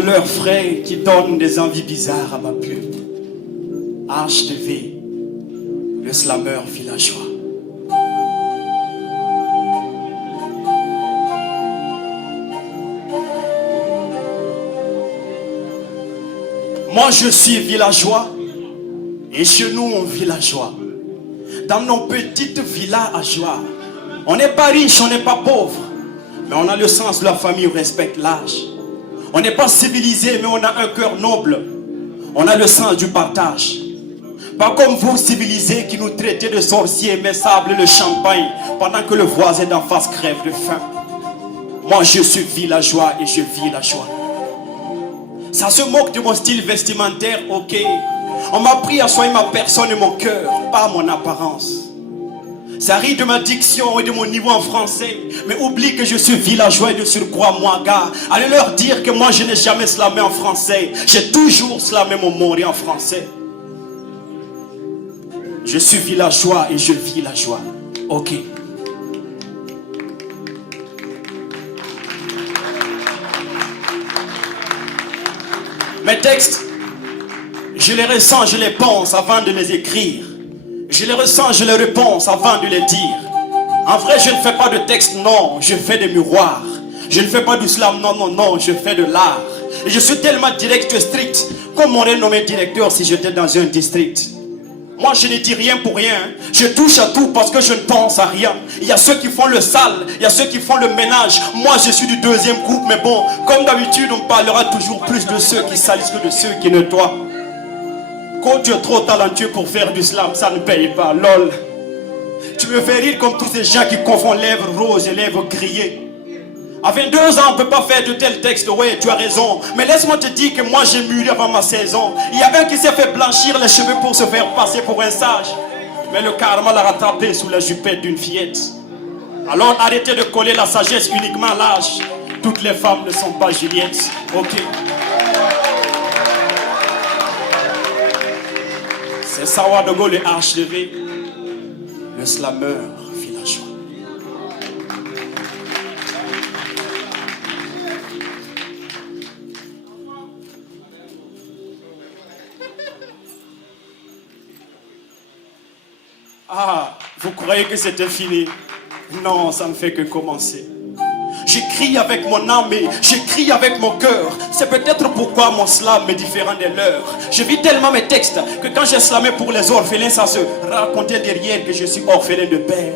leur frais qui donnent des envies bizarres à ma pub. HTV, le slameur villageois. Moi je suis villageois et chez nous on villageois. Dans nos petites villas à joie. On n'est pas riche, on n'est pas pauvre. Mais on a le sens de la famille, on respecte l'âge. On n'est pas civilisé, mais on a un cœur noble. On a le sens du partage. Pas comme vous civilisés qui nous traitez de sorciers, mais sablez le champagne pendant que le voisin d'en face crève de faim. Moi je suis villageois et je vis la joie. Ça se moque de mon style vestimentaire, ok. On m'a appris à soigner ma personne et mon cœur, pas mon apparence. Ça rit de ma diction et de mon niveau en français. Mais oublie que je suis villageois et de surcroît moi gars. Allez leur dire que moi je n'ai jamais slamé en français. J'ai toujours slamé mon mori en français. Je suis villageois et je vis la joie. Ok. Mes textes, je les ressens, je les pense avant de les écrire. Je les ressens, je les repense avant de les dire. En vrai, je ne fais pas de texte, non, je fais des miroirs. Je ne fais pas du slam, non, non, non, je fais de l'art. Et je suis tellement direct et strict qu'on m'aurait nommé directeur si j'étais dans un district. Moi, je ne dis rien pour rien. Je touche à tout parce que je ne pense à rien. Il y a ceux qui font le sale, il y a ceux qui font le ménage. Moi, je suis du deuxième groupe, mais bon, comme d'habitude, on parlera toujours plus de ceux qui salissent que de ceux qui nettoient. Quand tu es trop talentueux pour faire du slam, ça ne paye pas, lol. Tu me fais rire comme tous ces gens qui confondent lèvres roses et lèvres grillées. À 22 ans, on ne peut pas faire de tels textes, ouais, tu as raison. Mais laisse-moi te dire que moi j'ai mûri avant ma saison. Il y a un qui s'est fait blanchir les cheveux pour se faire passer pour un sage. Mais le karma l'a rattrapé sous la jupette d'une fillette. Alors arrêtez de coller la sagesse uniquement à l'âge. Toutes les femmes ne sont pas Juliette, ok. C'est Sawadogo le HTV, le slameur villageois. Ah, vous croyez que c'était fini? Non, ça ne fait que commencer. J'écris avec mon âme et j'écris avec mon cœur. C'est peut-être pourquoi mon slam est différent des leurs. Je vis tellement mes textes que quand j'ai slamé pour les orphelins, ça se racontait derrière que je suis orphelin de père.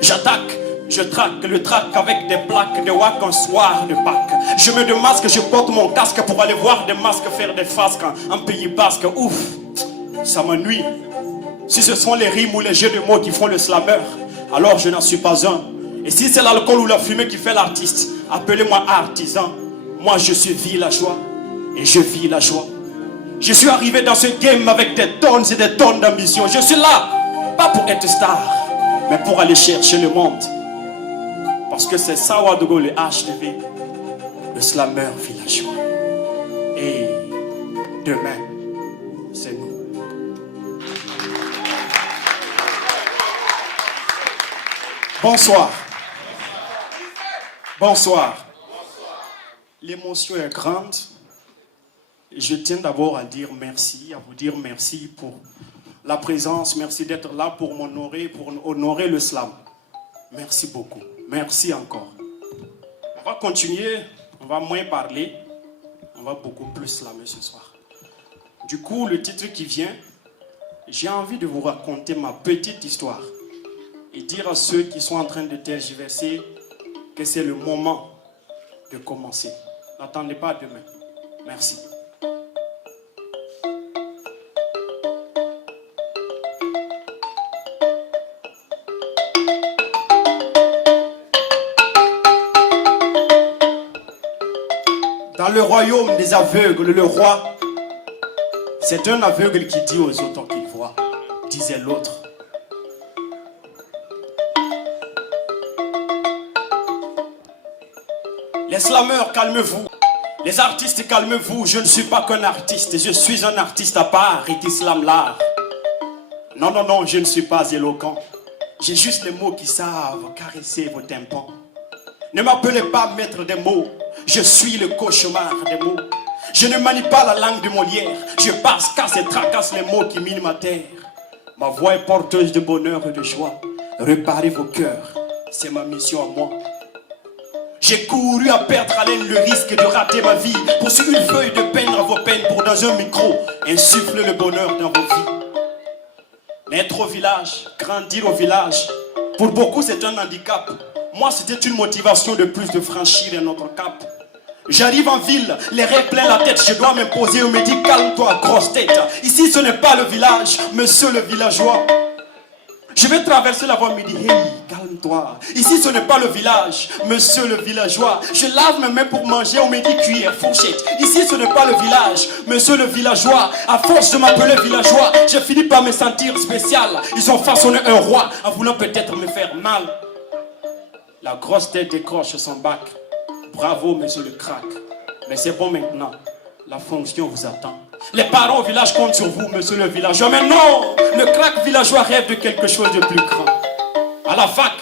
J'attaque, je traque le trac avec des plaques de wack un soir de Pâques. Je me démasque, je porte mon casque pour aller voir des masques faire des fasques en Pays Basque. Ouf, ça m'ennuie. Si ce sont les rimes ou les jeux de mots qui font le slameur, alors je n'en suis pas un. Et si c'est l'alcool ou la fumée qui fait l'artiste, appelez-moi artisan. Moi je suis villageois et je vis la joie. Je suis arrivé dans ce game avec des tonnes et des tonnes d'ambition. Je suis là, pas pour être star, mais pour aller chercher le monde. Parce que c'est Sawadogo le HTV, le slameur villageois. Et demain, c'est nous. Bonsoir. Bonsoir. L'émotion est grande. Je tiens d'abord à dire merci, à vous dire merci pour la présence. Merci d'être là pour m'honorer, pour honorer le slam. Merci beaucoup. Merci encore. On va continuer, on va moins parler. On va beaucoup plus slammer ce soir. Du coup, le titre qui vient, j'ai envie de vous raconter ma petite histoire. Et dire à ceux qui sont en train de tergiverser que c'est le moment de commencer. N'attendez pas demain. Merci. Dans le royaume des aveugles, le roi, c'est un aveugle qui dit aux autres qu'il voit, disait l'autre. Les slameurs, calmez-vous. Les artistes, calmez-vous. Je ne suis pas qu'un artiste. Je suis un artiste à part et qui slame l'art. Non, non, non, je ne suis pas éloquent. J'ai juste les mots qui savent caresser vos tympans. Ne m'appelez pas maître des mots. Je suis le cauchemar des mots. Je ne manie pas la langue de Molière. Je passe, casse et tracasse les mots qui minent ma terre. Ma voix est porteuse de bonheur et de joie. Réparez vos cœurs, c'est ma mission à moi. J'ai couru à perdre haleine le risque de rater ma vie. Pour sur une feuille de peindre à vos peines, pour dans un micro insuffler le bonheur dans vos vies. Naître au village, grandir au village, pour beaucoup c'est un handicap. Moi c'était une motivation de plus de franchir un autre cap. J'arrive en ville, les rêves plein la tête, je dois m'imposer, on me dit calme-toi grosse tête. Ici ce n'est pas le village, monsieur le villageois. Je vais traverser la voie, on me dit hey, calme-toi. Ici ce n'est pas le village, monsieur le villageois. Je lave mes mains pour manger, on me dit cuillère, fourchette. Ici ce n'est pas le village, monsieur le villageois. À force de m'appeler villageois, j'ai fini par me sentir spécial. Ils ont façonné un roi en voulant peut-être me faire mal. La grosse tête décroche son bac. Bravo monsieur le crack. Mais c'est bon maintenant, la fonction vous attend. Les parents au village comptent sur vous, monsieur le villageois. Mais non, le crack villageois rêve de quelque chose de plus grand. À la fac,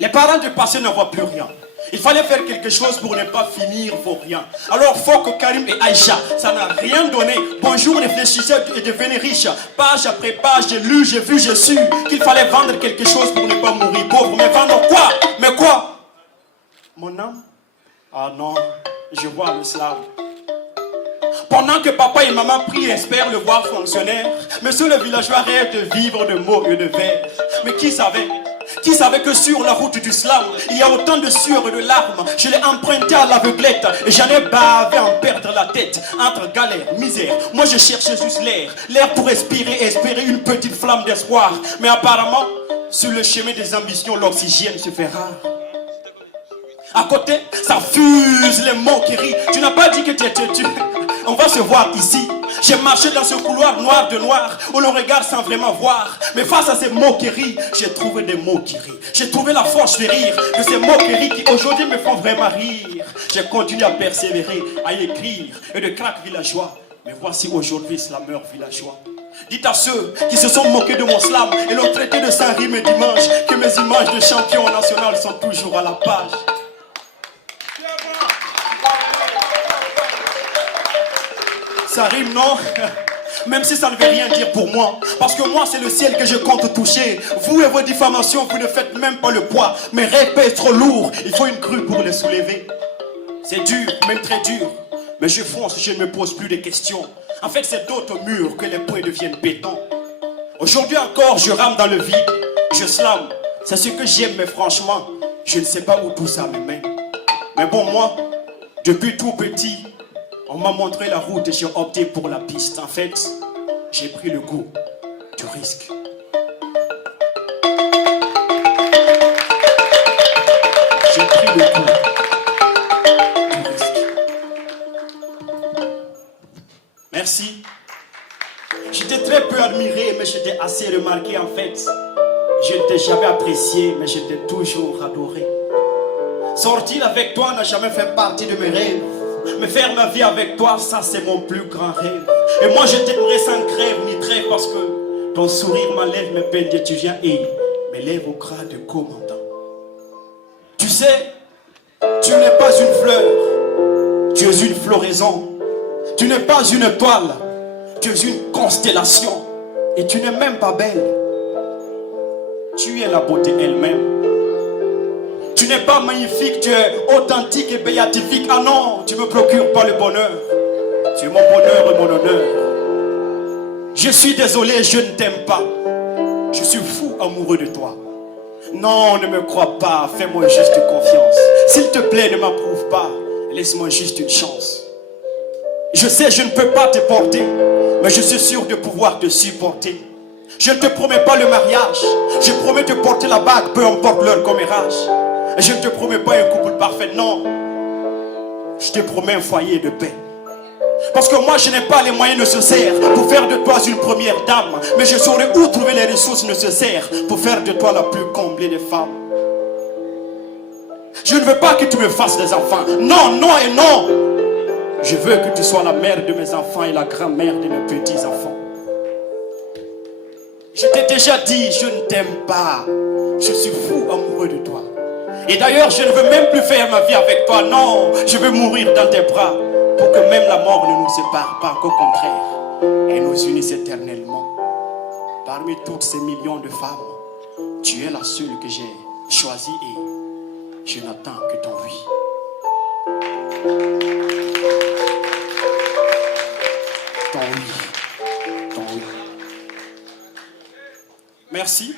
les parents du passé ne voient plus rien. Il fallait faire quelque chose pour ne pas finir pour rien. Alors faut que Karim et Aïcha, ça n'a rien donné. Bonjour, réfléchissez et devenez riche. Page après page, j'ai lu, j'ai vu, j'ai su qu'il fallait vendre quelque chose pour ne pas mourir pauvre. Mais vendre quoi? Mais quoi? Mon âme? Ah non, je vois l'islam. Pendant que papa et maman prient et espèrent le voir fonctionnaire, monsieur le villageois rêve de vivre de mots et de vers. Mais qui savait? Qui savait que sur la route du slam, il y a autant de sueur et de larmes? Je l'ai emprunté à l'aveuglette et j'en ai bavé en perdre la tête. Entre galère, misère, moi je cherchais juste l'air. L'air pour respirer et espérer une petite flamme d'espoir. Mais apparemment, sur le chemin des ambitions, l'oxygène se fait rare. À côté, ça fuse les moqueries. Tu n'as pas dit que tu étais tu. On va se voir ici. J'ai marché dans ce couloir noir de noir où l'on regarde sans vraiment voir. Mais face à ces moqueries, j'ai trouvé des mots qui rient. J'ai trouvé la force de rire de ces moqueries qui aujourd'hui me font vraiment rire. J'ai continué à persévérer, à écrire et de crack villageois. Mais voici aujourd'hui slameur villageois. Dites à ceux qui se sont moqués de mon slam et l'ont traité de sans rime dimanche que mes images de champion national sont toujours à la page. Ça rime, non? Même si ça ne veut rien dire pour moi. Parce que moi, c'est le ciel que je compte toucher. Vous et vos diffamations, vous ne faites même pas le poids. Mes rêves pèsent trop lourd. Il faut une grue pour les soulever. C'est dur, même très dur. Mais je fonce, je ne me pose plus de questions. En fait, c'est d'autres murs que les points deviennent béton. Aujourd'hui encore, je rame dans le vide. Je slame. C'est ce que j'aime, mais franchement, je ne sais pas où tout ça me mène. Mais bon, moi, depuis tout petit, on m'a montré la route et j'ai opté pour la piste. En fait, j'ai pris le goût du risque. J'ai pris le goût du risque. Merci. J'étais très peu admiré, mais j'étais assez remarqué en fait. Je ne t'ai jamais apprécié, mais je t'ai toujours adoré. Sortir avec toi n'a jamais fait partie de mes rêves. Mais faire ma vie avec toi, ça c'est mon plus grand rêve. Et moi je t'aimerais sans crève ni trêve parce que ton sourire m'enlève mes peines d'étudiant et m'élève au grade de commandant. Tu sais, tu n'es pas une fleur, tu es une floraison. Tu n'es pas une étoile, tu es une constellation. Et tu n'es même pas belle, tu es la beauté elle-même. Tu n'es pas magnifique, tu es authentique et béatifique. Ah non, tu ne me procures pas le bonheur. Tu es mon bonheur et mon honneur. Je suis désolé, je ne t'aime pas. Je suis fou amoureux de toi. Non, ne me crois pas, fais-moi juste confiance. S'il te plaît, ne m'approuve pas. Laisse-moi juste une chance. Je sais, je ne peux pas te porter, mais je suis sûr de pouvoir te supporter. Je ne te promets pas le mariage. Je promets te porter la bague, peu importe l'heure commérage. Je ne te promets pas un couple parfait, non. Je te promets un foyer de paix. Parce que moi, je n'ai pas les moyens nécessaires pour faire de toi une première dame. Mais je saurais où trouver les ressources nécessaires pour faire de toi la plus comblée des femmes. Je ne veux pas que tu me fasses des enfants. Non, non et non. Je veux que tu sois la mère de mes enfants et la grand-mère de mes petits-enfants. Je t'ai déjà dit, je ne t'aime pas. Je suis fou amoureux de toi. Et d'ailleurs, je ne veux même plus faire ma vie avec toi. Non, je veux mourir dans tes bras. pour que même la mort ne nous sépare pas, qu'au contraire, elle nous unisse éternellement. Parmi toutes ces millions de femmes, tu es la seule que j'ai choisie et je n'attends que ton oui. Ton oui. Ton oui. Merci.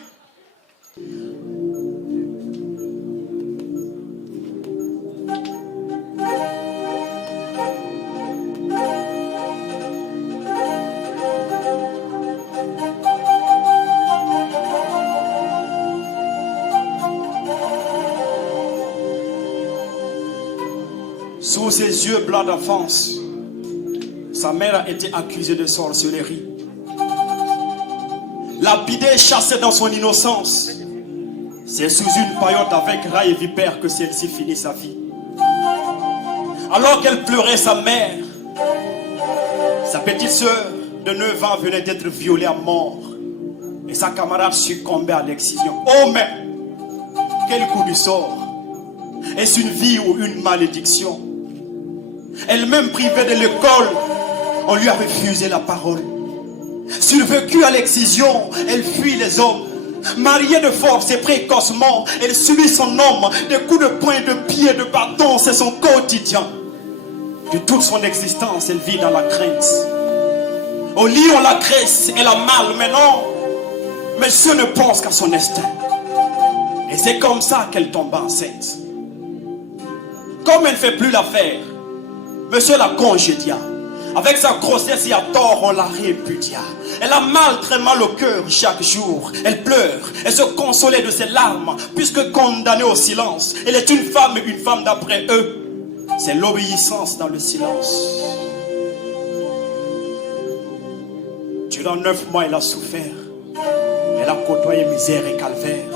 Sous ses yeux blancs d'enfance, sa mère a été accusée de sorcellerie. Lapidée, chassée dans son innocence. C'est sous une paillote avec rats et vipères que celle-ci finit sa vie. Alors qu'elle pleurait sa mère, sa petite sœur de 9 ans venait d'être violée à mort. Et sa camarade succombait à l'excision. Oh mais, quel coup du sort! Est-ce une vie ou une malédiction? Elle-même privée de l'école, on lui a refusé la parole. Survécue à l'excision, elle fuit les hommes. Mariée de force et précocement, elle subit son homme. Des coups de poing, de pied, de bâton, c'est son quotidien. De toute son existence, elle vit dans la crainte. Au lit, on la graisse, elle a mal, mais non. Monsieur ne pense qu'à son instinct. Et c'est comme ça qu'elle tombe enceinte. Comme elle ne fait plus l'affaire, monsieur la congédia. Avec sa grossesse et à tort, on la répudia. Elle a mal, très mal au cœur chaque jour. Elle pleure, elle se consolait de ses larmes, puisque condamnée au silence. Elle est une femme d'après eux. C'est l'obéissance dans le silence. Durant 9 mois, elle a souffert. Elle a côtoyé misère et calvaire.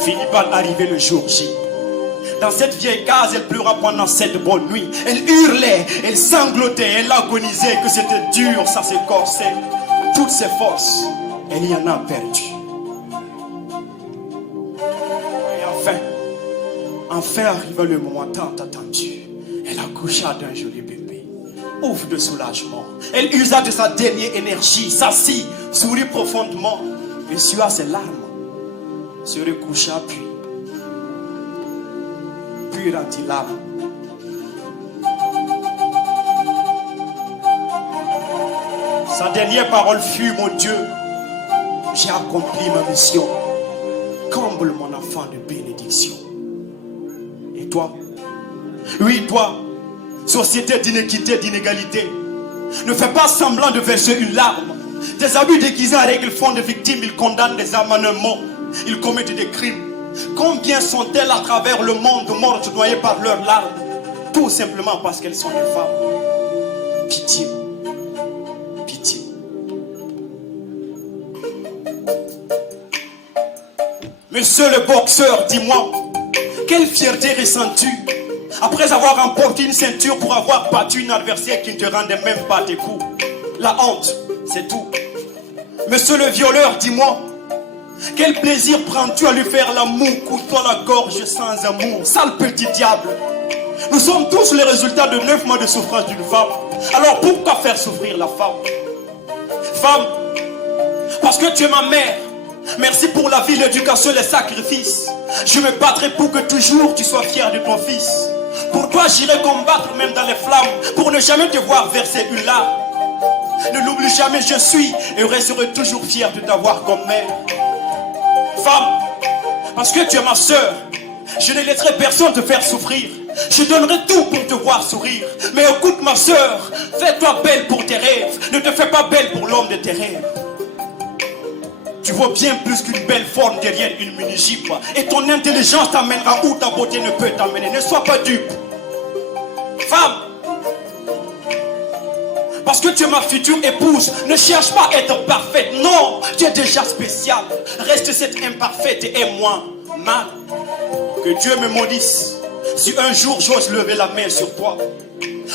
Finit par arriver le jour J. Dans cette vieille case, elle pleura pendant 7 bonnes nuits. Elle hurlait, elle sanglotait, elle agonisait, que c'était dur, ça s'écorçait. Toutes ses forces, elle y en a perdu. Et enfin arriva le moment tant attendu. Elle accoucha d'un joli bébé. Ouf de soulagement. Elle usa de sa dernière énergie, s'assit, sourit profondément, essuia ses larmes, se recoucha puis rendit l'âme. Sa dernière parole fut: mon Dieu, j'ai accompli ma mission. Comble mon enfant de bénédiction. Et toi? Oui, toi, société d'inéquité, d'inégalité, ne fais pas semblant de verser une larme. Des abus déguisés en règles font des victimes, ils condamnent des amendements, ils commettent des crimes. Combien sont-elles à travers le monde mortes noyées par leurs larmes, tout simplement parce qu'elles sont des femmes? Pitié, pitié. Monsieur le boxeur, dis-moi, quelle fierté ressens-tu après avoir remporté une ceinture pour avoir battu une adversaire qui ne te rendait même pas tes coups? La honte, c'est tout. Monsieur le violeur, dis-moi, quel plaisir prends-tu à lui faire l'amour, couteau à la gorge sans amour? Sale petit diable. Nous sommes tous les résultats de 9 mois de souffrance d'une femme. Alors pourquoi faire souffrir la femme? Femme, parce que tu es ma mère. Merci pour la vie, l'éducation, les sacrifices. Je me battrai pour que toujours tu sois fier de ton fils. Pour toi j'irai combattre même dans les flammes, pour ne jamais te voir verser une larme. Ne l'oublie jamais, je suis et resterai toujours fier de t'avoir comme mère. Femme, parce que tu es ma soeur, je ne laisserai personne te faire souffrir. Je donnerai tout pour te voir sourire. Mais écoute ma soeur, fais-toi belle pour tes rêves. Ne te fais pas belle pour l'homme de tes rêves. Tu vaux bien plus qu'une belle forme derrière une mini-jupe. Et ton intelligence t'amènera où ta beauté ne peut t'amener. Ne sois pas dupe. Femme, parce que tu es ma future épouse, ne cherche pas à être parfaite. Non, tu es déjà spéciale. Reste cette imparfaite et aime-moi mal. Que Dieu me maudisse si un jour j'ose lever la main sur toi.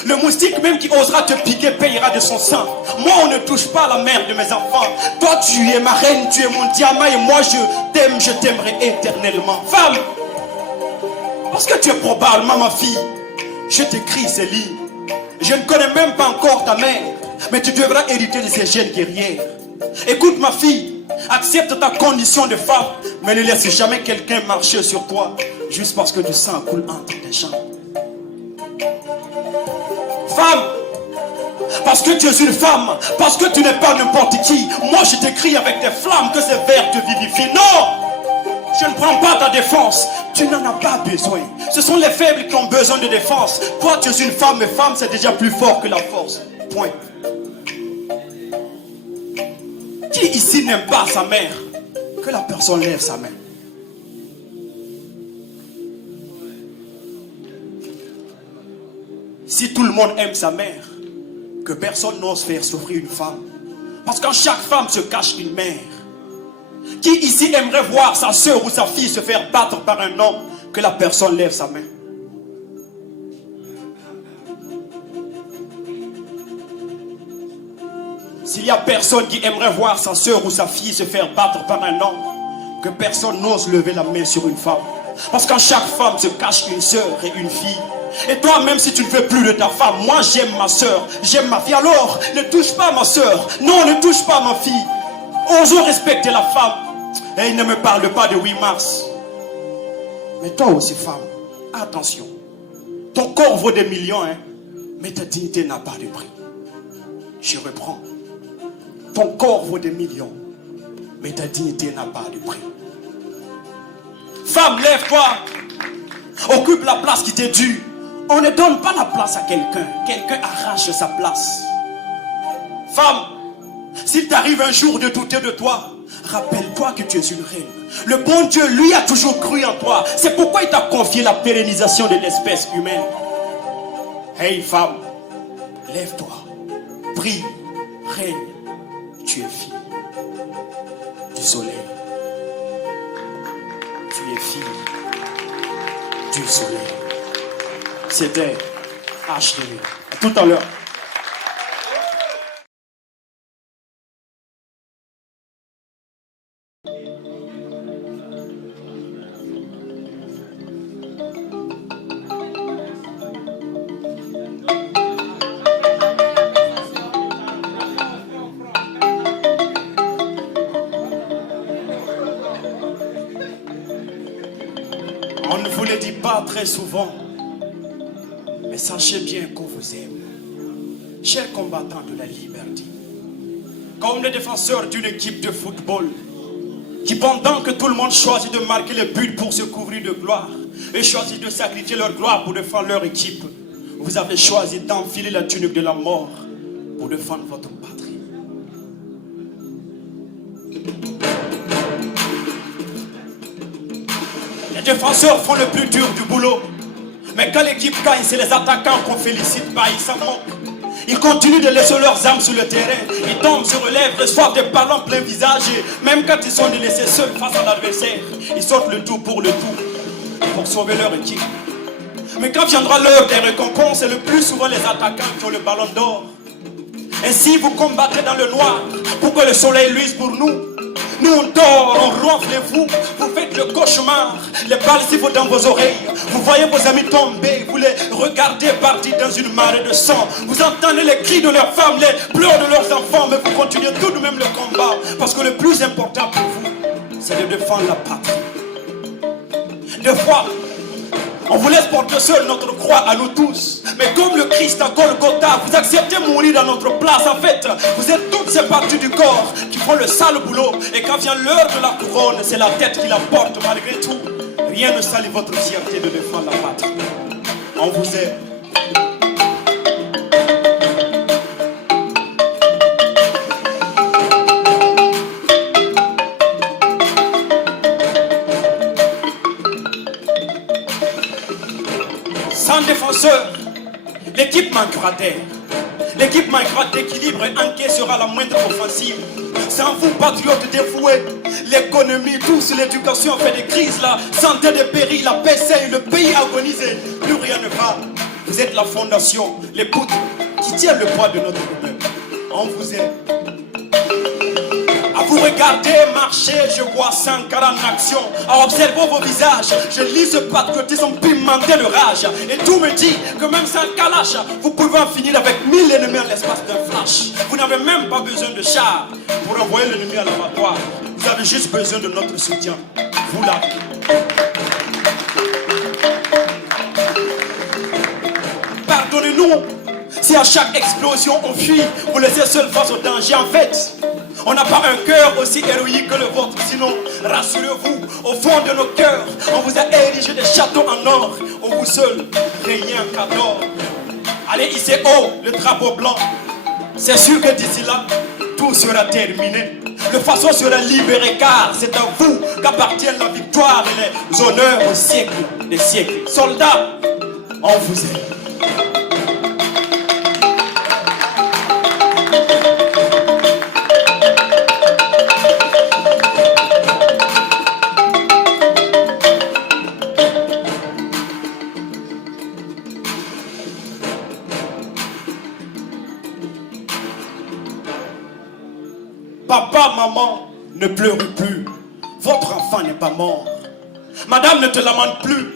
Le moustique même qui osera te piquer payera de son sang. Moi on ne touche pas la mère de mes enfants. Toi tu es ma reine, tu es mon diamant. Et moi je t'aimerai éternellement. Femme, parce que tu es probablement ma fille, je t'écris ces lignes. Je ne connais même pas encore ta mère, mais tu devras hériter de ces gènes guerrières. Écoute ma fille, accepte ta condition de femme, mais ne laisse jamais quelqu'un marcher sur toi juste parce que du sang coule entre tes jambes. Femme, parce que tu es une femme, parce que tu n'es pas n'importe qui, moi je t'écris avec des flammes que ces vers te vivifient. Non, je ne prends pas ta défense, tu n'en as pas besoin. Ce sont les faibles qui ont besoin de défense. Toi tu es une femme, et femme c'est déjà plus fort que la force. Point. Qui ici n'aime pas sa mère? Que la personne lève sa main. Si tout le monde aime sa mère, que personne n'ose faire souffrir une femme. Parce qu'en chaque femme se cache une mère. Qui ici aimerait voir sa soeur ou sa fille se faire battre par un homme? Que la personne lève sa main. S'il y a personne qui aimerait voir sa soeur ou sa fille se faire battre par un homme, que personne n'ose lever la main sur une femme. Parce qu'en chaque femme se cache une soeur et une fille. Et toi, même si tu ne veux plus de ta femme, moi j'aime ma soeur, j'aime ma fille. Alors, ne touche pas ma soeur, non, ne touche pas ma fille. Osons respecter la femme. Et il ne me parle pas de 8 mars. Mais toi aussi, femme, attention. Ton corps vaut des millions, hein, mais ta dignité n'a pas de prix. Je reprends. Ton corps vaut des millions, mais ta dignité n'a pas de prix. Femme, lève-toi. Occupe la place qui t'est due. On ne donne pas la place à quelqu'un. Quelqu'un arrache sa place. Femme, s'il t'arrive un jour de douter de toi, rappelle-toi que tu es une reine. Le bon Dieu, lui, a toujours cru en toi. C'est pourquoi il t'a confié la pérennisation de l'espèce humaine. Hey femme, lève-toi. Prie, règne. Tu es fille du soleil. Tu es fille du soleil. C'était HDV. À tout à l'heure. On ne vous le dit pas très souvent, mais sachez bien qu'on vous aime. Chers combattants de la liberté, comme les défenseurs d'une équipe de football, qui pendant que tout le monde choisit de marquer les buts pour se couvrir de gloire, et choisit de sacrifier leur gloire pour défendre leur équipe, vous avez choisi d'enfiler la tunique de la mort pour défendre votre patrie. Les défenseurs font le plus dur du boulot. Mais quand l'équipe gagne, c'est les attaquants qu'on félicite pas, ils s'en moquent. Ils continuent de laisser leurs armes sur le terrain. Ils tombent, se relèvent, reçoivent des ballons plein visage. Et même quand ils sont laissés seuls face à l'adversaire, ils sortent le tout pour sauver leur équipe. Mais quand viendra l'heure des récompenses, c'est le plus souvent les attaquants qui ont le ballon d'or. Ainsi vous combattez dans le noir pour que le soleil luise pour nous. Nous on dort, on ronfle vous faites le cauchemar. Les balles sifflent dans vos oreilles. Vous voyez vos amis tomber, vous les regardez partir dans une marée de sang. Vous entendez les cris de leurs femmes, les pleurs de leurs enfants, mais vous continuez tout de même le combat. Parce que le plus important pour vous, c'est de défendre la patrie. Des fois, on vous laisse porter seul notre croix à nous tous. Mais comme le Christ à Golgotha, vous acceptez mourir dans notre place. En fait, vous êtes toutes ces parties du corps qui font le sale boulot. Et quand vient l'heure de la couronne, c'est la tête qui la porte malgré tout. Rien ne salit votre fierté de défendre la patrie. On vous aime. Sans défenseur, l'équipe manquera d'air. L'équipe manquera d'équilibre et encaissera la moindre offensive. Sans vous, patriotes dévoués, l'économie, tous, l'éducation fait des crises, la santé des périls, la paix saigne, le pays agonise, plus rien ne va. Vous êtes la fondation, les poutres qui tiennent le poids de notre peuple. On vous aime. À vous regarder marcher, je vois Sankara en action. En observant vos visages, je lis ce patriotisme pimenté de rage. Et tout me dit que même sans Kalash, vous pouvez en finir avec 1000 ennemis en l'espace d'un flash. Vous n'avez même pas besoin de char pour envoyer l'ennemi à l'abattoir. Vous avez juste besoin de notre soutien. Vous l'avez. Pardonnez-nous si à chaque explosion on fuit, vous laissez seul face au danger. En fait, on n'a pas un cœur aussi héroïque que le vôtre. Sinon, rassurez-vous, au fond de nos cœurs, on vous a érigé des châteaux en or. On vous seul, rien qu'adore. Allez, hissez haut le drapeau blanc. C'est sûr que d'ici là, tout sera terminé. Le façon sera libéré car c'est à vous qu'appartiennent la victoire et les honneurs au siècle des siècles. Soldats, on vous aime. Papa, maman, ne pleurez plus. Votre enfant n'est pas mort. Madame, ne te lamente plus.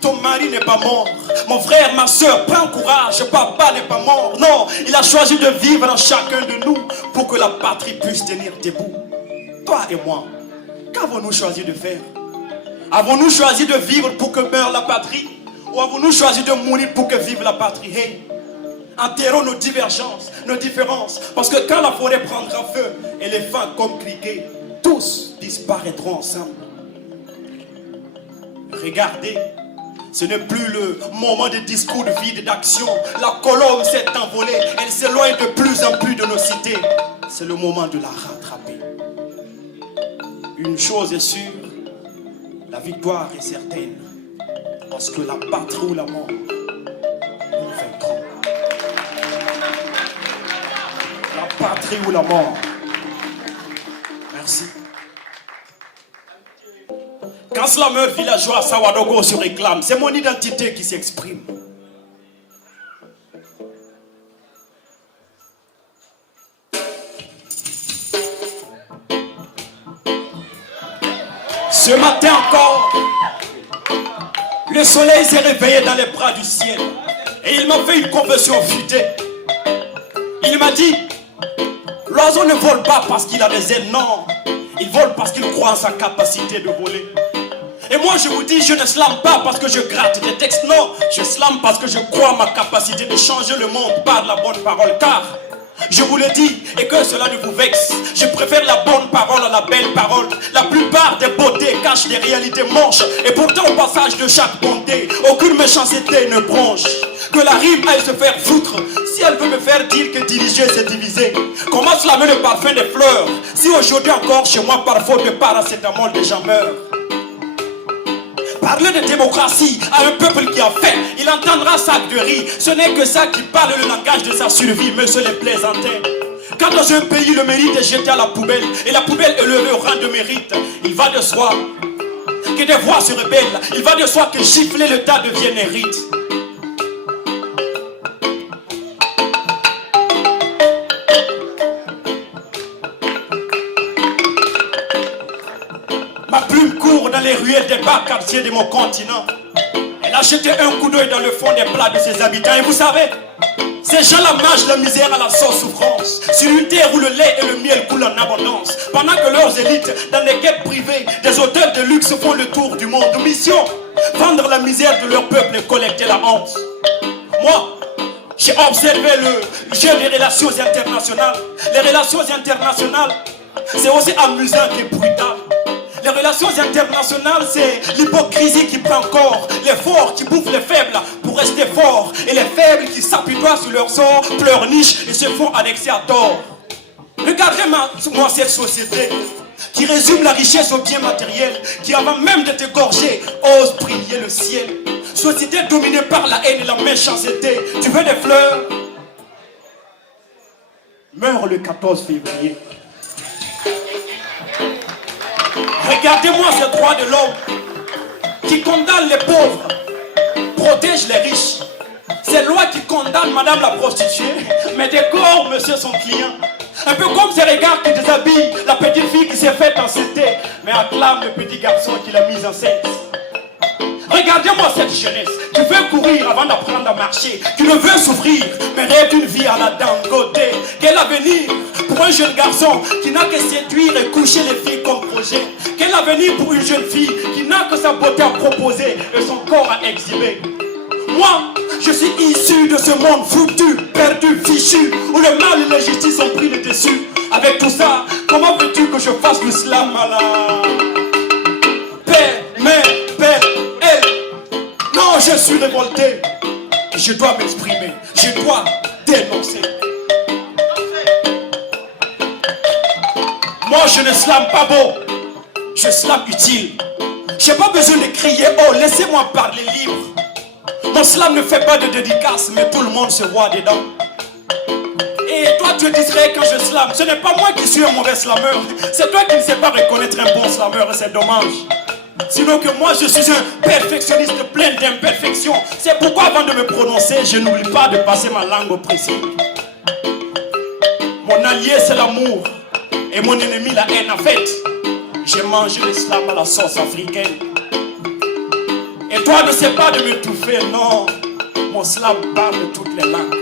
Ton mari n'est pas mort. Mon frère, ma soeur, prends courage. Papa n'est pas mort. Non, il a choisi de vivre en chacun de nous pour que la patrie puisse tenir debout. Toi et moi, qu'avons-nous choisi de faire? Avons-nous choisi de vivre pour que meure la patrie? Ou avons-nous choisi de mourir pour que vive la patrie? Hey, enterrons nos divergences, nos différences. Parce que quand la forêt prendra feu, éléphants comme criquets, tous disparaîtront ensemble. Regardez, ce n'est plus le moment de discours de vie et d'action. La colombe s'est envolée, elle s'éloigne de plus en plus de nos cités. C'est le moment de la rattraper. Une chose est sûre, la victoire est certaine. Parce que la patrie ou la mort, nous vaincrons. La patrie ou la mort. Merci. Quand slameur villageois à Sawadogo se réclame, c'est mon identité qui s'exprime. Ce matin encore, le soleil s'est réveillé dans les bras du ciel et il m'a fait une confession futée. Il m'a dit, l'oiseau ne vole pas parce qu'il a des ailes, non. Il vole parce qu'il croit en sa capacité de voler. Et moi je vous dis, je ne slame pas parce que je gratte des textes, non. Je slame parce que je crois en ma capacité de changer le monde par la bonne parole. Car, je vous le dis, et que cela ne vous vexe, je préfère la bonne parole à la belle parole. La plupart des beautés cachent des réalités moches. Et pourtant au passage de chaque bonté, aucune méchanceté ne bronche. Que la rime aille se faire foutre, si elle veut me faire dire que diriger c'est diviser. Comment slâmer le parfum des fleurs, si aujourd'hui encore chez moi par faute de paracétamol des gens meurent. Parler de démocratie à un peuple qui a faim, il entendra sac de riz. Ce n'est que ça qui parle le langage de sa survie, monsieur les plaisantins. Quand dans un pays le mérite est jeté à la poubelle et la poubelle est levée au rang de mérite, il va de soi que des voix se rebellent. Il va de soi que gifler le tas devienne un rite. Ma plume court dans les ruelles des bas quartiers de mon continent. Elle a jeté un coup d'œil dans le fond des plats de ses habitants. Et vous savez, ces gens-là mangent la misère à la sauce souffrance. Sur une terre où le lait et le miel coulent en abondance. Pendant que leurs élites, dans les guettes privées, des hôtels de luxe font le tour du monde. Mission, vendre la misère de leur peuple et collecter la honte. Moi, j'ai observé le jeu des relations internationales. Les relations internationales, c'est aussi amusant que brutal. Les relations internationales, c'est l'hypocrisie qui prend corps. Les forts qui bouffent les faibles pour rester forts. Et les faibles qui s'apitoient sur leur sort, pleurnichent et se font annexer à tort. Regardez-moi cette société qui résume la richesse au bien matériel, qui avant même de t'égorger, ose briller le ciel. Société dominée par la haine et la méchanceté. Tu veux des fleurs? Meurs le 14 février. Regardez-moi ces droits de l'homme qui condamnent les pauvres, protègent les riches. Ces lois qui condamnent madame la prostituée, mais décorent monsieur son client. Un peu comme ces regards qui déshabillent la petite fille qui s'est fait insulter, mais acclame le petit garçon qui l'a mis en scène. Regardez-moi cette jeunesse qui veut courir avant d'apprendre à marcher, qui ne veut souffrir, mais rêve d'une vie à la Dangote. Quel avenir pour un jeune garçon qui n'a que séduire et coucher les filles comme projet? Quel avenir pour une jeune fille qui n'a que sa beauté à proposer et son corps à exhiber? Moi, je suis issu de ce monde foutu, perdu, fichu, où le mal et la justice ont pris le dessus. Avec tout ça, comment veux-tu que je fasse l'islam à la paix, mère, père, elle? Non, je suis révolté. Je dois m'exprimer, je dois dénoncer. Moi, je ne slame pas beau, je slame utile. J'ai pas besoin de crier, oh, laissez-moi parler libre. Mon slam ne fait pas de dédicace, mais tout le monde se voit dedans. Et toi, tu es distrait quand je slame. Ce n'est pas moi qui suis un mauvais slameur. C'est toi qui ne sais pas reconnaître un bon slameur, et c'est dommage. Sinon que moi, je suis un perfectionniste plein d'imperfections. C'est pourquoi avant de me prononcer, je n'oublie pas de passer ma langue au précis. Mon allié, c'est l'amour. Et mon ennemi, la haine. En fait, j'ai mangé le slam à la sauce africaine. Et toi ne sais pas de m'étouffer, non. Mon slam parle toutes les langues.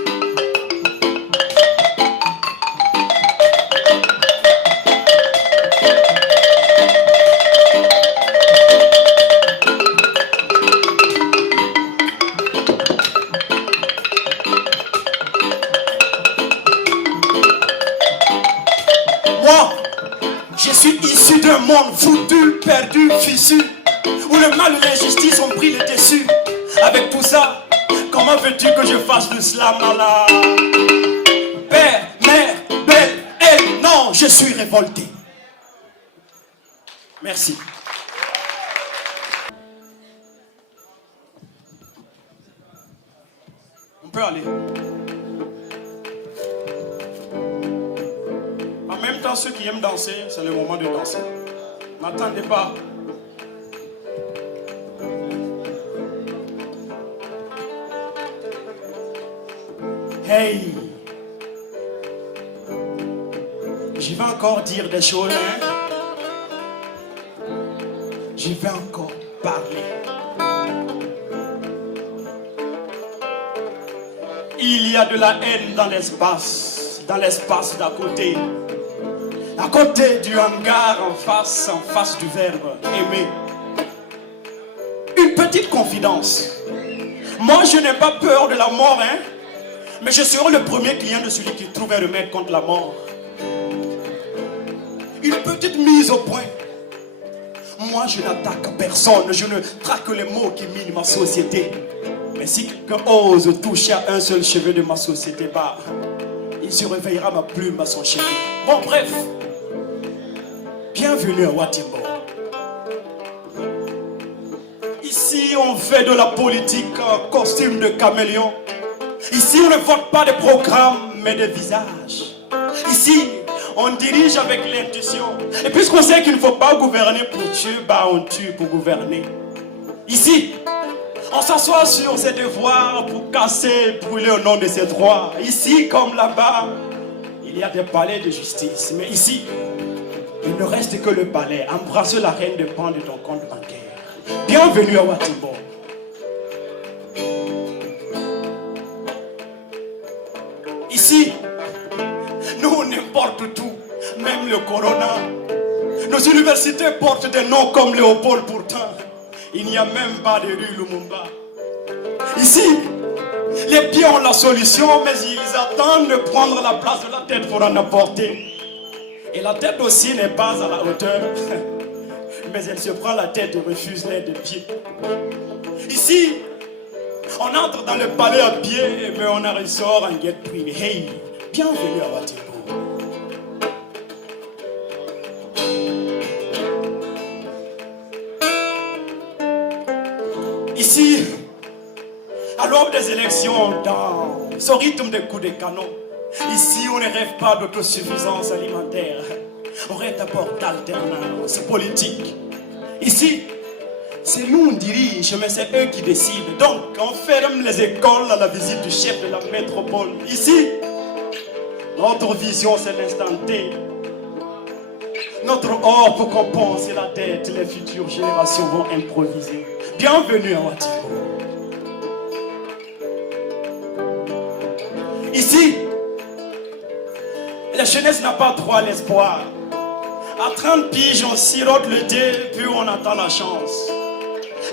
Moi, je suis issu d'un monde foutu, perdu, fichu, où le mal et l'injustice ont pris le dessus. Avec tout ça, comment veux-tu que je fasse le slam à la père, mère, belle, elle? Non, je suis révolté. Merci. On peut aller. En même temps, ceux qui aiment danser, c'est le moment de danser. N'attendez pas. Hey, je vais encore dire des choses, hein? Je vais encore parler. Il y a de la haine dans l'espace d'à côté. À côté du hangar, en face du verbe aimer. Une petite confidence. Moi, je n'ai pas peur de la mort, hein? Mais je serai le premier client de celui qui trouve un remède contre la mort. Une petite mise au point. Moi, je n'attaque personne. Je ne traque les mots qui minent ma société. Mais si quelqu'un ose toucher à un seul cheveu de ma société, bah, il se réveillera ma plume à son cheveu. Bon, bref. Bienvenue à Watimbo. Ici, on fait de la politique en costume de caméléon. Ici, on ne vote pas des programmes, mais des visages. Ici, on dirige avec l'intuition. Et puisqu'on sait qu'il ne faut pas gouverner pour tuer, bah on tue pour gouverner. Ici, on s'assoit sur ses devoirs pour casser, brûler au nom de ses droits. Ici, comme là-bas, il y a des palais de justice. Mais ici, il ne reste que le palais. Embrasse la reine dépend de ton compte bancaire. Bienvenue à Watimbo. Ici, nous n'importe tout, même le corona. Nos universités portent des noms comme Léopold pourtant. Il n'y a même pas de rue Lumumba. Ici, les pieds ont la solution, mais ils attendent de prendre la place de la tête pour en apporter. Et la tête aussi n'est pas à la hauteur. Mais elle se prend la tête et refuse l'aide des pieds. Ici, on entre dans le palais à pied, mais on en ressort en guette privé. Hey, bienvenue à Watimbo. Ici, à l'aube des élections, dans ce rythme des coups de canon, ici on ne rêve pas d'autosuffisance alimentaire. On rêve d'abord d'alternance politique. Ici, c'est nous on dirige, mais c'est eux qui décident. Donc, on ferme les écoles à la visite du chef de la métropole. Ici, notre vision, c'est l'instant T. Notre or pour compenser la dette, les futures générations vont improviser. Bienvenue à Watibo. Ici, la jeunesse n'a pas droit à l'espoir. À 30 piges, on sirote le thé, puis on attend la chance.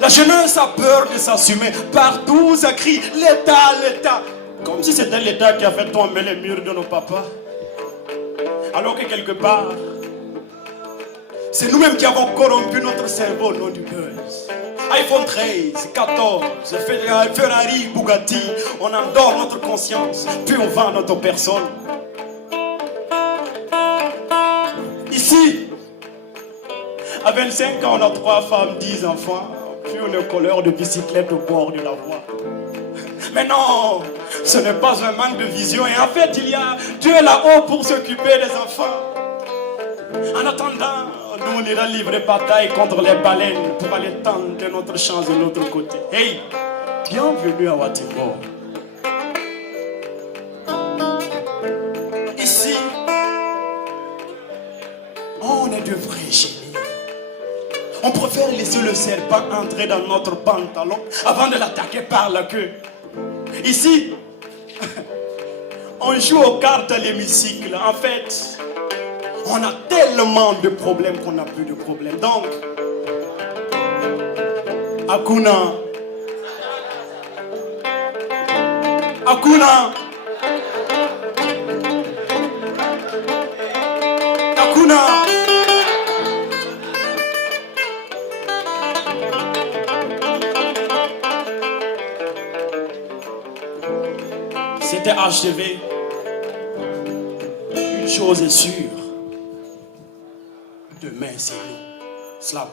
La jeunesse a peur de s'assumer. Partout, ça crie l'État, l'État. Comme si c'était l'État qui a fait tomber les murs de nos papas. Alors que quelque part, c'est nous-mêmes qui avons corrompu notre cerveau au nom du buzz. iPhone 13, 14, Ferrari, Bugatti. On endort notre conscience, puis on vend notre personne. Ici, à 25 ans, on a 3 femmes, 10 enfants. Puis on est colleur de bicyclette au bord de la voie. Mais non, ce n'est pas un manque de vision. Et en fait, il y a Dieu là-haut pour s'occuper des enfants. En attendant, nous on ira livrer bataille contre les baleines pour aller tendre notre chance de l'autre côté. Hey, bienvenue à Watibo. Ici, on est de vrais génies. On préfère laisser le serpent entrer dans notre pantalon avant de l'attaquer par la queue. Ici, on joue aux cartes à l'hémicycle. En fait, on a tellement de problèmes qu'on n'a plus de problèmes. Donc, Hakuna. Hakuna. Hakuna. C'était HTV. Une chose est sûre. Demain, c'est nous. Slam.